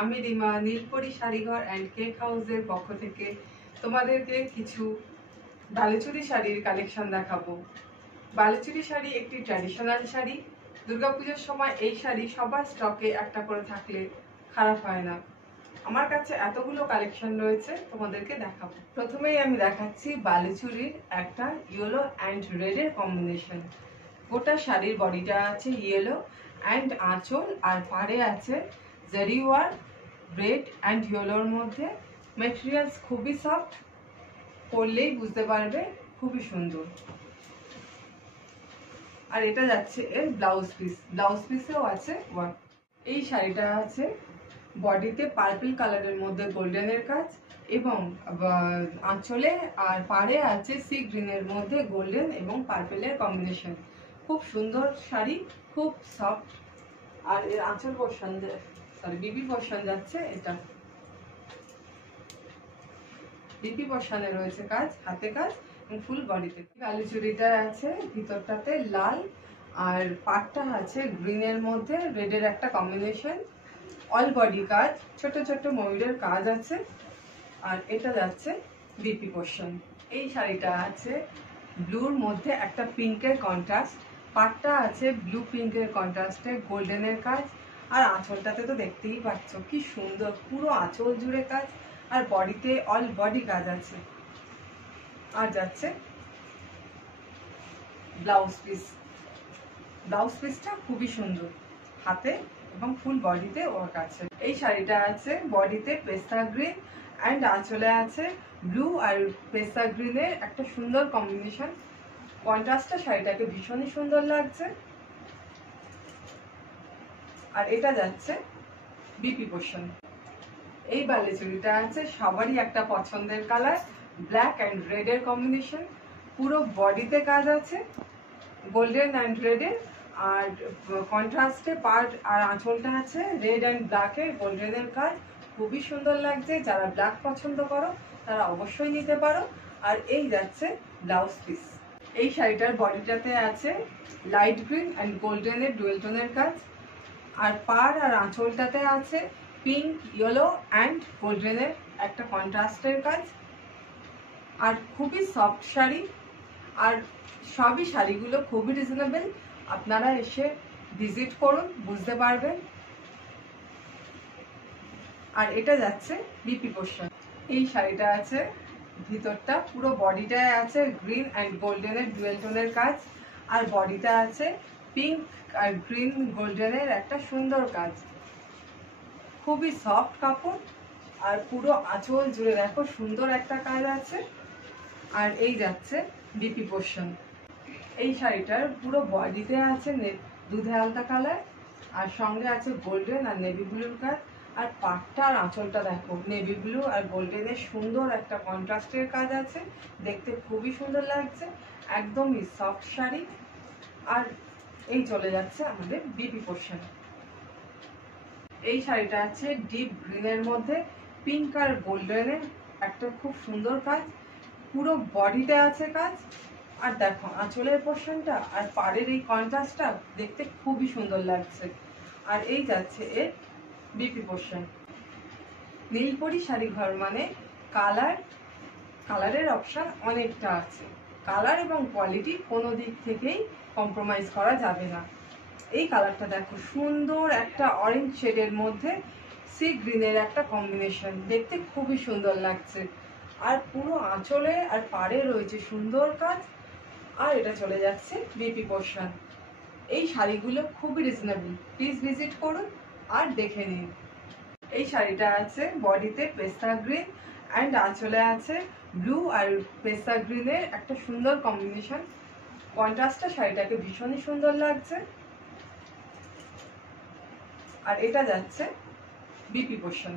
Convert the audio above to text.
আমি Rima Neelpari শাড়িঘর and cake হাউসের পক্ষ থেকে তোমাদেরকে কিছু বালুচরী শাড়ির কালেকশন দেখাবো। বালুচরী শাড়ি একটি ট্র্যাডিশনাল শাড়ি। দুর্গাপূজার সময় এই শাড়ি সবার স্টকে একটা করে থাকলে খারাপ হয় না। আমার কাছে এতগুলো কালেকশন রয়েছে, তোমাদেরকে দেখাবো। প্রথমেই আমি দেখাচ্ছি বালুচরীর একটা ইয়েলো অ্যান্ড রেডের কম্বিনেশন। গোটা শাড়ির বডিটা আছে ইয়েলো অ্যান্ড আঁচল আর পাড়ে আছে জারি ওয়ার্ক রেড অ্যান্ড ইয়েলোর মধ্যে। মেটেরিয়ালস খুবই সফট, পরলেই বুঝতে পারবে খুবই সুন্দর। আর এটা যাচ্ছে এর ব্লাউজ পিস, ব্লাউজ পিসেও আছে ওয়ার্ক। এই শাড়িটা আছে বডিতে পার্পল কালারের মধ্যে গোল্ডেনের কাজ এবং আঁচলে আর পাড়ে আছে সি গ্রিনের মধ্যে গোল্ডেন এবং পার্পেলের কম্বিনেশন। খুব সুন্দর শাড়ি, খুব সফট। আর এর আঁচল পোর্শন বিবি পোর্শন যাচ্ছে এটা বিবি পোর্শনে রয়েছে কাজ, হাতে কাজ এবং ফুল বডিতে। বালুচরীটা আছে ভিতরটাতে লাল আর পাটটা আছে গ্রিনের মধ্যে রেডের একটা কম্বিনেশন। অল বডি কাজ, ছোট ছোট ময়ূরের কাজ আছে। আর এটা যাচ্ছে বিপি পোর্শন। এই শাড়িটা আছে ব্লুর মধ্যে একটা পিঙ্কের কন্ট্রাস্ট, পাটটা আছে ব্লু পিঙ্কের কন্ট্রাস্টে গোল্ডেনের কাজ। আর আঁচলটাতে তো দেখতেই পাচ্ছ কি সুন্দর, পুরো আঁচল জুড়ে কাজ আর বডিতে অল বডি কাজ আছে। আর যাচ্ছে ব্লাউজ পিস, ব্লাউজ পিসটা খুবই সুন্দর, হাতে এবং ফুল বডিতে ওয়ার্ক আছে। এই শাড়িটা আছে বডিতে পেস্তা গ্রিন অ্যান্ড আঁচলে আছে ব্লু আর পেস্তা গ্রিনের একটা সুন্দর কম্বিনেশন। কন্ট্রাস্টটা শাড়িটাকে ভীষণই সুন্দর লাগছে। আর এটা যাচ্ছে বিপি পোর্শন। এই বালুচরীটা আছে সবারই একটা পছন্দের কালার, ব্ল্যাক অ্যান্ড রেড এর কম্বিনেশন। পুরো বডিতে কাজ আছে গোল্ডেন অ্যান্ড রেডের, আর কন্ট্রাস্টে পার্ট আর আঁচলটা আছে রেড অ্যান্ড ব্ল্যাকের গোল্ডেনের কাজ। খুবই সুন্দর লাগছে, যারা ব্ল্যাক পছন্দ করো তারা অবশ্যই নিতে পারো। আর এই যাচ্ছে ব্লাউজ পিস। এই শাড়িটার বডিটাতে আছে লাইট গ্রিন অ্যান্ড গোল্ডেনের ডুয়েল টোনের কাজ। আর পাড় আর আঁচলটাতে আছে পিঙ্ক, ইয়েলো অ্যান্ড গোল্ডেনের একটা কন্ট্রাস্টের কাজ। আর খুবই সফট শাড়ি, আর সবই শাড়িগুলো খুবই রিজনেবল। আপনারা এসে ভিজিট করুন, বুঝতে পারবেন। আর এটা যাচ্ছে বিপি পোর্শন। এই শাড়িটা আছে ভিতরটা পুরো বডিটায় আছে গ্রিন অ্যান্ড গোল্ডেনের ডুয়েল টোনের কাজ, আর বডিটা আছে পিঙ্ক আর গ্রিন গোল্ডেনের একটা সুন্দর কাজ। খুবই সফট কাপড়, আর পুরো আঁচল জুড়ে দেখো সুন্দর একটা কাজ আছে। আর এই যাচ্ছে বিপি পোর্শন। এই শাড়িটার পুরো বডিতে আছে দুধে আলতা কালার, আর সঙ্গে আছে গোল্ডেন আর নেভি ব্লুর কাজ। আর পাটটা আর আঁচলটা দেখো নেভি ব্লু আর গোল্ডেনের সুন্দর একটা কন্ট্রাস্টের কাজ আছে, দেখতে খুবই সুন্দর লাগছে। একদমই সফট শাড়ি। আর এই চলে যাচ্ছে আমাদের বিপি পোর্শন। এই শাড়িটা আছে ডিপ গ্রিনের মধ্যে পিঙ্ক আর গোল্ডেনের একটা খুব সুন্দর কাজ, পুরো বডিতে আছে কাজ। আর দেখো আঁচলের পোর্শনটা আর পাড়ের এই কন্ট্রাস্টটা দেখতে খুবই সুন্দর লাগছে। আর এই যাচ্ছে এর বিপি পোর্শন। নীলপরি শাড়ি ঘর মানে কালারের অপশন অনেকটা আছে। কালার এবং কোয়ালিটি কোনো দিক থেকেই কম্প্রোমাইজ করা যাবে না। এই কালারটা দেখো সুন্দর একটা অরেঞ্জ শেডের মধ্যে সি গ্রিনের একটা কম্বিনেশন, দেখতে খুবই সুন্দর লাগছে। আর পুরো আঁচলে আর পাড়ে রয়েছে সুন্দর কাজ। আর এটা চলে যাচ্ছে বিপি পোর্শন। এই শাড়িগুলো খুবই রিজনেবল, প্লিজ ভিজিট করুন আর দেখে নিন। এই শাড়িটা আছে বডিতে পেস্তা গ্রিন অ্যান্ড আঁচলে আছে ব্লু আর পেস্তা গ্রিনের একটা সুন্দর কম্বিনেশন। কন্ট্রাস্টটা শাড়িটাকে ভীষণই সুন্দর লাগছে। আর এটা যাচ্ছে বিপি পোর্শন।